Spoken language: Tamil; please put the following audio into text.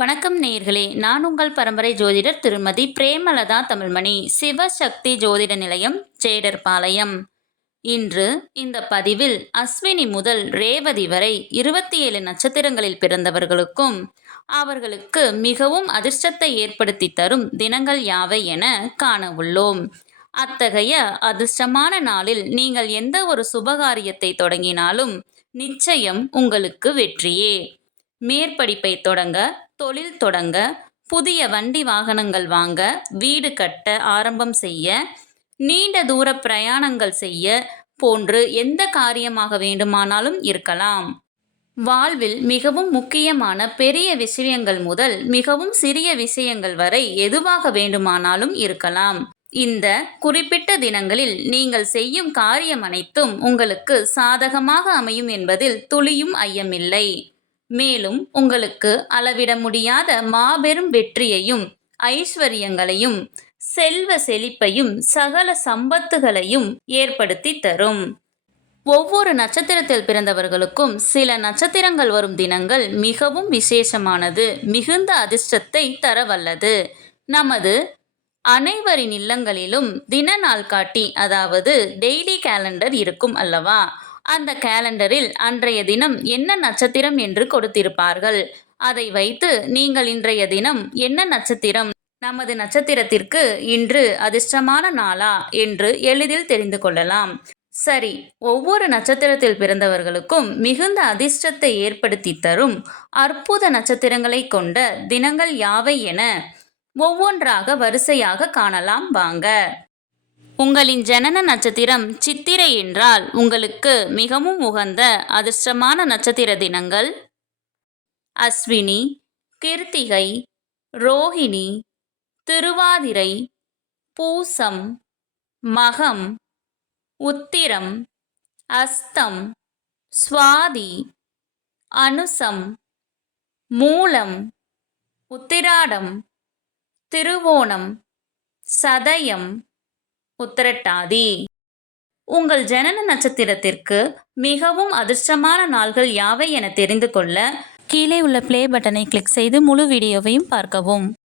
வணக்கம் நேயர்களே, நான் உங்கள் பரம்பரை ஜோதிடர் திருமதி பிரேமலதா தமிழ்மணி, சிவசக்தி ஜோதிட நிலையம், ஜேடர்பாளையம். இன்று இந்த பதிவில் அஸ்வினி முதல் ரேவதி வரை 27 நட்சத்திரங்களில் பிறந்தவர்களுக்கும் அவர்களுக்கு மிகவும் அதிர்ஷ்டத்தை ஏற்படுத்தி தரும் தினங்கள் யாவை என காண உள்ளோம். அத்தகைய அதிர்ஷ்டமான நாளில் நீங்கள் எந்த ஒரு சுபகாரியத்தை தொடங்கினாலும் நிச்சயம் உங்களுக்கு வெற்றியே. மேற்படிப்பை தொடங்க, தொழில் தொடங்க, புதிய வண்டி வாகனங்கள் வாங்க, வீடு கட்ட ஆரம்பம் செய்ய, நீண்ட தூர பிரயாணங்கள் செய்ய போன்று எந்த காரியமாக வேண்டுமானாலும் இருக்கலாம். வாழ்வில் மிகவும் முக்கியமான பெரிய விஷயங்கள் முதல் மிகவும் சிறிய விஷயங்கள் வரை எதுவாக வேண்டுமானாலும் இருக்கலாம். இந்த குறிப்பிட்ட தினங்களில் நீங்கள் செய்யும் காரியம் அனைத்தும் உங்களுக்கு சாதகமாக அமையும் என்பதில் துளியும் ஐயமில்லை. மேலும் உங்களுக்கு அளவிட முடியாத மாபெரும் வெற்றியையும் ஐஸ்வர்யங்களையும் செல்வ செழிப்பையும் சகல சம்பத்துகளையும் ஏற்படுத்தி தரும். ஒவ்வொரு நட்சத்திரத்தில் பிறந்தவர்களுக்கும் சில நட்சத்திரங்கள் வரும் தினங்கள் மிகவும் விசேஷமானது, மிகுந்த அதிர்ஷ்டத்தை தரவல்லது. நமது அனைவரின் இல்லங்களிலும் தின நாள் காட்டி, அதாவது டெய்லி கேலண்டர் இருக்கும் அல்லவா? அந்த கேலண்டரில் அன்றைய தினம் என்ன நட்சத்திரம் என்று கொடுத்திருப்பார்கள். அதை வைத்து நீங்கள் இன்றைய தினம் என்ன நட்சத்திரம், நமது நட்சத்திரத்திற்கு இன்று அதிர்ஷ்டமான நாளா என்று எளிதில் தெரிந்து கொள்ளலாம். சரி, ஒவ்வொரு நட்சத்திரத்தில் பிறந்தவர்களுக்கும் மிகுந்த அதிர்ஷ்டத்தை ஏற்படுத்தி தரும் அற்புத நட்சத்திரங்களை கொண்ட தினங்கள் யாவை என ஒவ்வொன்றாக வரிசையாக காணலாம் வாங்க. உங்களின் ஜனன நட்சத்திரம் சித்திரை என்றால் உங்களுக்கு மிகவும் உகந்த அதிர்ஷ்டமான நட்சத்திர தினங்கள் அஸ்வினி, கிருத்திகை, ரோஹிணி, திருவாதிரை, பூசம், மகம், உத்திரம், அஸ்தம், சுவாதி, அனுசம், மூலம், உத்திராடம், திருவோணம், சதயம், உத்திரட்டாதி. உங்கள் ஜனன நட்சத்திரத்திற்கு மிகவும் அதிர்ஷ்டமான நாள்கள் யாவை என தெரிந்து கொள்ள கீழே உள்ள ப்ளே பட்டனை கிளிக் செய்து முழு வீடியோவையும் பார்க்கவும்.